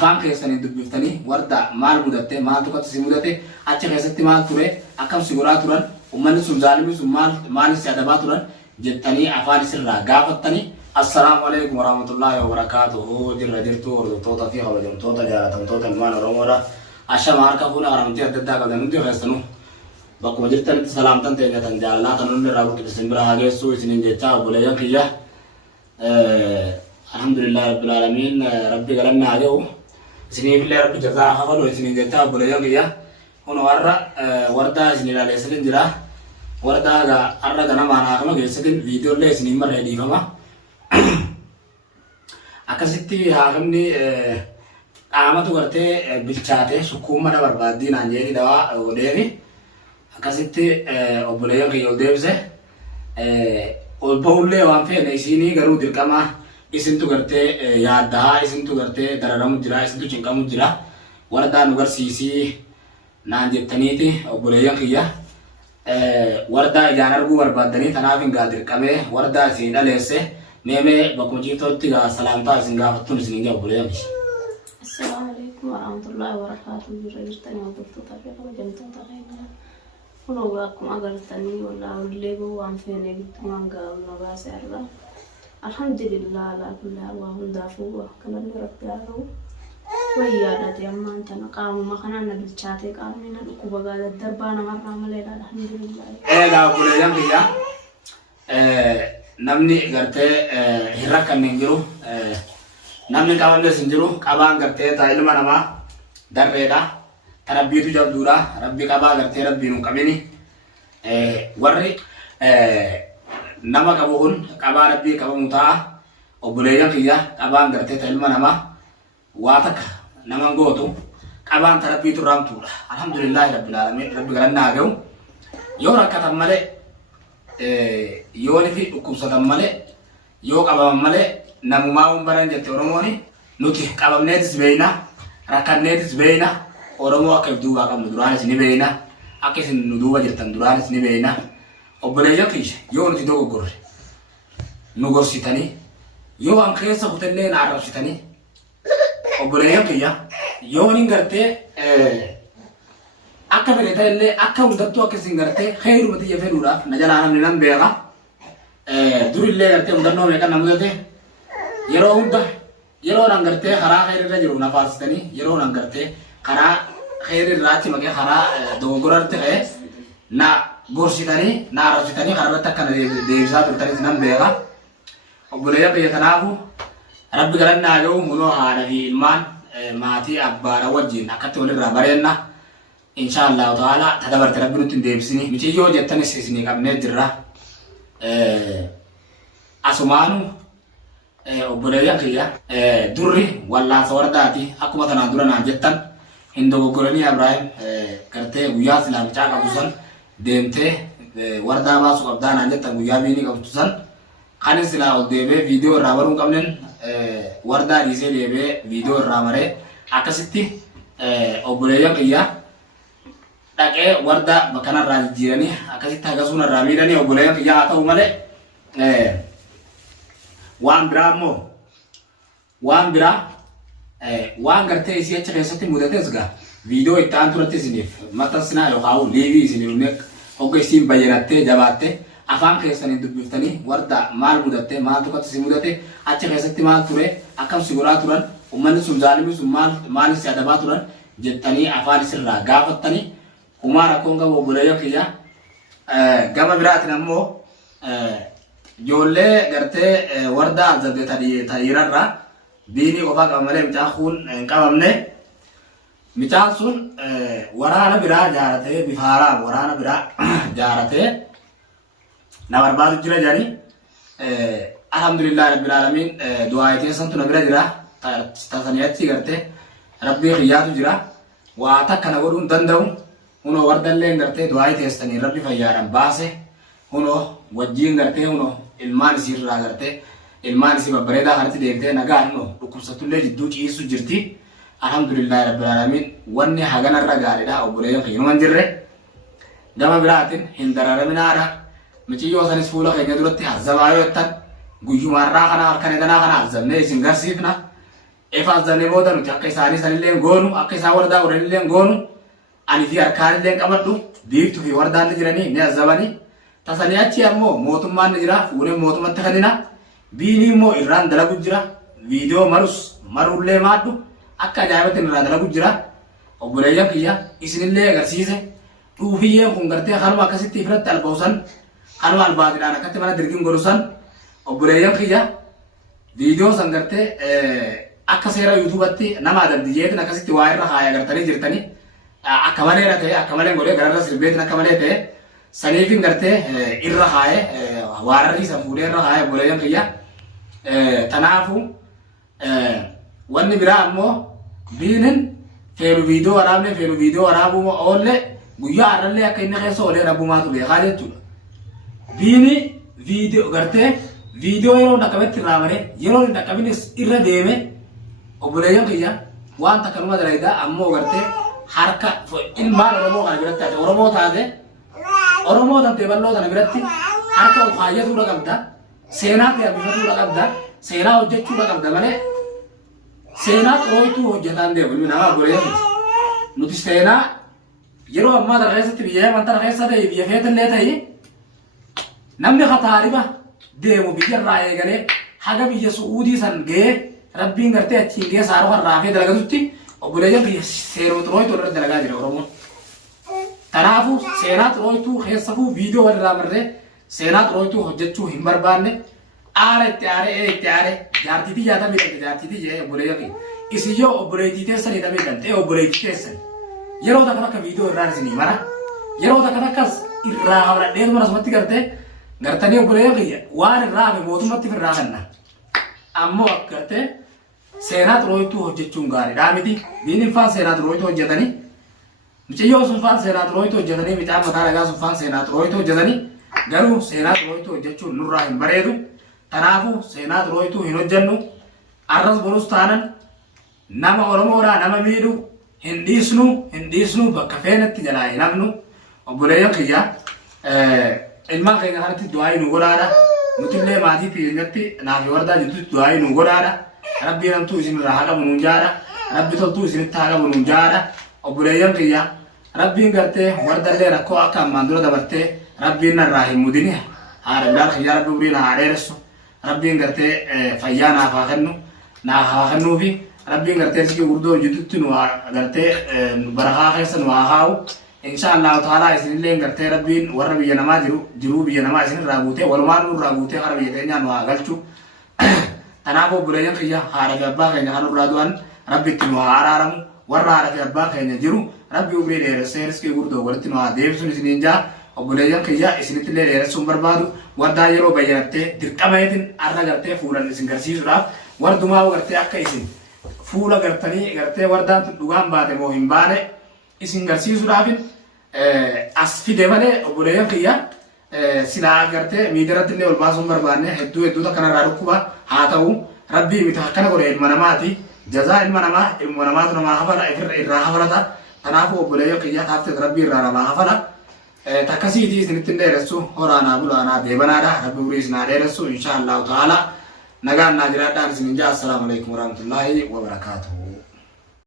afaan keessanii dubbiftanii warda maal mudatte maaltu qatti si mudate achi keessatti maal ture akkam si godhaa turan ummanni sun zaalimi sun maal si adabaa turan jettanii afaan isirraa gaafattanii. Assalamu alaikum warahmatullahi wabarakatuh. Jirra jirtu hordoftoota fi kabajamtoota jaalatamtoota ilmaan Oromoodha. Ashama harka fuuna aramtii adda addaa qabdan hundi keessanuu bakkuma jirtanitti salaamtan teenyatan jaalalaa kan hundi irraa guddisu isin bira hageessuu isiniin jechaa obboleeyyan kiyya. Alhamdulillah rabbil alamin rabbi galanna haa ga'u. Isiniifillee rabbi jazaa haa kafalu isiniin jechaa obboleeyyan kiyya. Kun warra wardaa isin ilaaleessin jira. Wardaa har'a ganamaan haakama keessatti viidiyoollee isiniin marree dhiifama. Akkasitti haakamni qaamatu gartee bilchaatee sukkuummaa barbaaddii naan jedhee dawaa odeefi akkasitti obboleeyyan kiyya ol deebise ol ba'ullee waan feene isinii garuu dirqama isintu gartee yaaddaa isintu gartee dararamu jira isintu cinqamu jira wardaa nu garsiisii naan jettaniiti obboleeyyan kiyya wardaa ijaan arguu barbaaddanii tanaaf hin dirqamee wardaa isin dhaleesse. Meme bakkuma jirtutti salaamtaa isin gaafattuun isin jaa obboleeyyan. Assalamu alaikum warahmatullahi wabarakatuh. Jirra jirtanii hordoftoota fi kabajamtoota keenya. Kunoo akkuma agartanii wallaallee waan feene gittumaan gaa'u na baase irra. Alhamdulillah alaa kulli haal waa hundaafuu kanallee rabbi haa ta'u. Wayyaadhaate ammaan tana qaamuma kanaan na bilchaatee qaamni na dhukkuba daddarbaa namarraa maleedha alhamdulillah. Eegaa obboleeyyan kiyya. Namni gartee hirra kanneen jiru namni qabamnes hin jiru qabaan gartee taa ilma namaa darreedha ta rabbiitu jabduudha rabbi qabaa gartee rabbiin hin qabini warri nama qabu kun qabaa rabbii qabamu ta'a obboleeyyan kiyya qabaan gartee ta ilma namaa waa takka naman gootu qabaan ta rabbiitu raamtuudha alhamdulillahi rabbil alamin rabbi galannaa haa ga'u yoo rakkatan malee yoo ni fi dhukkubsatan malee yoo qabaman malee namumaa baran jette Oromooni nuti qabamneetis beeyna rakkanneetis beeyna Oromoo akka duubaa qabnu duraanis ni beeyna akka isin nu duuba jirtan duraanis ni beeyna obboleeyyan kiyya yoo nuti dogoggorre nu gorsitanii yoo an keessa kutellee na arrabsitanii obboleeyyan kiyya yoo ni gartee akka fedheta illee akka hundattuu akka isin gartee heeruma xiyya fedhuudhaaf na jalaa namni nan beeka durillee gartee mudannoo meeqa na mudate yeroo hunda yeroo nan gartee karaa heerirra jiru na faarsitanii yeroo nan gartee karaa heerirraatti maqee karaa dogoggorarratti ka'e na gorsitanii na arrabsitanii karaarratti akka na deebisaa turtanis nan beeka obboleeyyan biyya kanaafu rabbi galannaa haa ga'u munoo haadha fi ilmaan maatii abbaadha wajjin akkatti walirraa bareenna. Inshallah ta'ala tadabarte rabbi nutti deebisini michiyyoo jettanis isinii qabnee jirra asumaanu obboleeyyan kiyya durri wallaansa wardaati akkuma tanaan dura naan jettan hin dogoggoranii Ibrahim gartee guyyaa islaamichaa qabdu san deemtee wardaa baasuu qabdaa naan jettan guyyaa biinii qabdu san kan silaa ol deebee viidiyoo irraa baruu qabnen wardaa dhiisee deebee viidiyoo irraa maree akkasitti obboleeyyan kiyya dhaqee warda bakkanarraa jijjiiranii akkasitti hagasuun irraa miidhanii obboleeyyan kiyyaa haa ta'u malee waan biraa immoo waan biraa waan gartee isii achi keessatti mudates gaa viidiyoo itti aan turatti isiniif maxxansinaa yookaan liivii isiniif hogga isiin bayyanattee jabaattee afaan keessanii dubbiftanii warda maal mudatte maaltu qatti si mudate achi keessatti maal ture akkam si godhaa turan ummanni sun zaalimi sun maal si adabaa turan jettanii afaan isirraa gaafattanii Umar aku enggak mau budaya kaya, gama berarti namo jolle gerte warda azab tadi rara bini ofa kamale micahun kamamne micasun warana bira jarate bifara warana bira jarate nawar baru jira jari alhamdulillah rabbil alamin doa itu santu nabira jira tasaniati gerte rabbi khiyatu jira wa takana godun dandau Uno wardalle ngarte doai testani rabbi fayyaran baase uno wajjin ngarte uno ilmaan sirra ngarte ilmaan si babbareda harti deemte nagaa no dhukkubsatullee jidduu ciisu jirti alhamdulillah rabbil alamin wanni hagana ragaadha obboleeyyan kiyuman jirre gama biraatin hin dararaminaadha michiyyoo sanis fuula keenya duratti hazzabaayoo jettan guyyumarraa kana harkan edanaa kana hazzabnee isin garsiifna efaas danee booda nuti akka isaanii sanillee goonu akka isaa wardaa godhanillee goonu ani fi harkaanillee qabadhu biiftuu fi wardaan jiranii ni azabanii tasanii achi ammoo mootummaan ni jira fuudhee mootummatti kanina biinii immoo irraan dalagu jira viidiyoo marullee maaddu akka ajaa'ibatiin irraa dalagu jira obboleeyyan kiyya isinillee agarsiise dhuufiyyeen kun gartee kanuma akkasitti ifirratti albausan kanuma albaatiidhaan akkatti mana dirgin godhusan obboleeyyan kiyya viidiyoo san gartee akka seera yuutuubatti nama dandiyyeetin akkasitti waa irra haaya gartanii jirtanii akka maleera ta'e akka maleen godhee gararra sirbeetin akka malee ta'e saniifin gartee irra haaye waararrii san fuudhee irra haaye obboleeyyan kiyya tanaafu wanni biraa ammoo biinin feelu viidiyoo waraabuu oolle guyyaa har'allee akka inni keessa oolee rabbumaatu beekaa jechuudha. Biini viidiyoo gartee viidiyoo yeroo dhaqqabetti irraa maree yeroo hin dhaqqabinis irra deeme obboleeyyan kiyya waan takkanuma dalagdaa ammoo gartee harka ilmaan Oromoo kana biratti ati Oromoo taate Oromoo tantee bal'oo tana biratti harka ol faayyatuu qabda seenaa ta'e abbifatuu qabda seenaa hojjechuu qabda malee seenaa xurooytuu hojjetaan deemu nama obboleeyyan nuti seenaa yeroo ammaa tana keessatti biyya amantana keessa ta'e biyya feetillee ta'e namni hataariba deemu biyyarraa eegalee haga biyya Su'uudii san ga'ee rabbiin gartee achiin ga'ee saaroo kan raafee dalagatutti obboleeyyan biyya seenoo xurooytuu irratti dalagaa jira Oromoon. Kanaafuu seenaa xurooytuu keessafuu viidiyoo walirraa marree seenaa xurooytuu hojjechuu hin barbaanne aara itti aare jaartiitii jaatamii dhabde jaartiitii jee obboleeyyan kiyya isin yoo obboleettii teessanii dhabee dhabdee obboleettii teessan yeroo takkan akka viidiyoo irraa isinii mara yeroo takkan akkas irraa hawladheetu mana sumatti gartanii obboleeyyan kiyya waan irraa hafe mootummatti firraa kanna ammoo gartee seenaa xurooytuu hojjechuun gaariidhaa miti biin faan seenaa xurooytuu hojjetanii michiyyoo sun faan seenaa xurooytuu hojjetanii micaan mataa dhagaa sun faan seenaa xurooytuu hojjetanii garuu seenaa xurooytuu hojjechuun nurraa hin bareedu kanaafuu seenaa xurooytuu hin hojjennu arras borus taanan nama Oromoodhaa nama miidhu hin dhiisnu bakka feenetti jalaa hin hafnu obboleeyyan kiyya ilmaan keenya kanatti du'aa nu godhaadha nutillee maatii keenyatti naaf wardaa jirtutti du'aa nu godhaadha rabbiin hamtuu isinirraa haa qabu nuun jaadha rabbi toltuu isinitti haa qabu nuun jaadha obboleeyyan kiyya rabbiin gartee wardallee rakkoo akka ammaan dura dabartee rabbiin narraa hin mudini haadha bilaal kiyya rabbi uriin haa dheeressu rabbiin gartee fayyaa naaf haa kennuufi rabbiin gartee sikii gurdoo hojjetutti nu gartee barakaa keessa nu haa haa'u inshallah ta'ala isinillee gartee rabbiin warra biyya namaa jiruu biyya namaa isin irraa guutee walumaan nu irraa guutee hara biyya keenyaa nu haa galchu kanaaf obboleeyyan kiyya haadha fi abbaa keenya kan irraa du'an rabbitti nu haa araaramu warra haadha fi abbaa keenya jiru rabbi umrii dheeressee riskii gurdoo walitti nu haa deebisuun isiniin jaa obboleeyyan kiyya isinittillee dheeressuun barbaadu wardaa yeroo bayyanattee dirqamayeetiin arra gartee fuulan isin garsiisuudhaaf wardumaa gartee akka isin fuula gartanii gartee wardaan dhugaan baate moo hin baane isin garsiisuudhaafin as fide malee obboleeyyan kiyya silaa gartee miidiyaratti illee ol baasuun barbaanne hedduu kanarraa dhukkuba haa ta'u rabbii miti akkana godhe ilma namaati jazaa ilma namaatu namaa hafala irraa hafalata kanaafuu obboleeyyan kiyya taaftee rabbii irraa namaa hafala takkasiitii isinitti dheeressu horaanaa bulaanaa deebanaadha rabbi urii isinaa dheeressu inshaallahu ta'ala nagaan naa jiraadhaan isin injaa assalaamu alaikum warahmatullaahi wabarakaatuhu